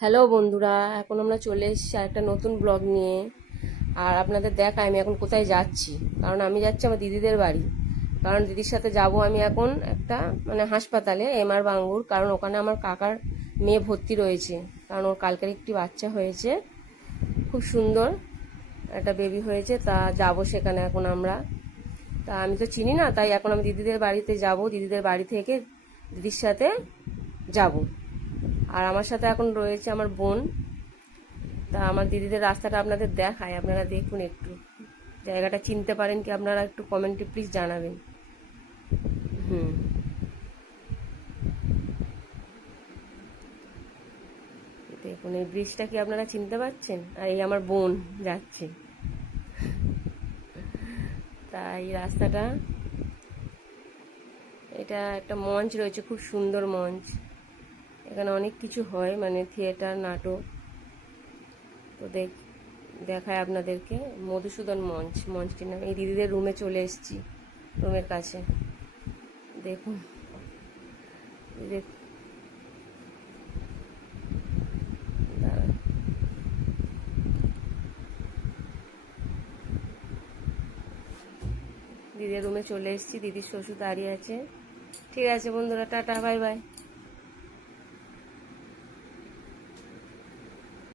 Hello বন্ধুরা, এখন আমরা চলে এসেছি একটা নতুন ব্লগ নিয়ে। আর আপনাদের দেখাই আমি এখন কোথায় যাচ্ছি। কারণ আমি যাচ্ছি আমার দিদিদের বাড়ি। কারণ দিদির সাথে যাব আমি এখন একটা হাসপাতালে, এমআর বাঙ্গুর। কারণ ওখানে আমার কাকার মেয়ে ভর্তি রয়েছে। কারণ ওর কালকের একটি বাচ্চা হয়েছে, খুব সুন্দর একটা বেবি হয়েছে। তা যাব সেখানে এখন আমরা। তা আমি তো চিনি না, তাই এখন আমি দিদিদের বাড়িতে যাব। দিদিদের বাড়ি থেকে দিদির সাথে যাব। আর আমার সাথে এখন রয়েছে আমার বোন। তা আমার দিদিদের রাস্তাটা আপনাদের দেখায়, আপনারা দেখুন একটু। জায়গাটা চিনতে পারেন কি আপনারা একটু কমেন্টে প্লিজ জানাবেন। হুম, দেখুন এই ব্রিজটা কি আপনারা চিনতে পারছেন? আর এই আমার বোন যাচ্ছে। তা এই রাস্তাটা, এটা একটা মঞ্চ রয়েছে, খুব সুন্দর মঞ্চ। এখানে অনেক কিছু হয়, থিয়েটার, নাটক। তো দেখায় আপনাদেরকে মধুসূদন মঞ্চ, মঞ্চটির নাম। এই দিদিদের রুমে চলে এসেছি, রুমের কাছে। দেখুন, দাঁড়ান। দিদির রুমে চলে এসেছি, দিদির শ্বশুর দাঁড়িয়ে আছে। ঠিক আছে বন্ধুরা, টাটা, বাই বাই।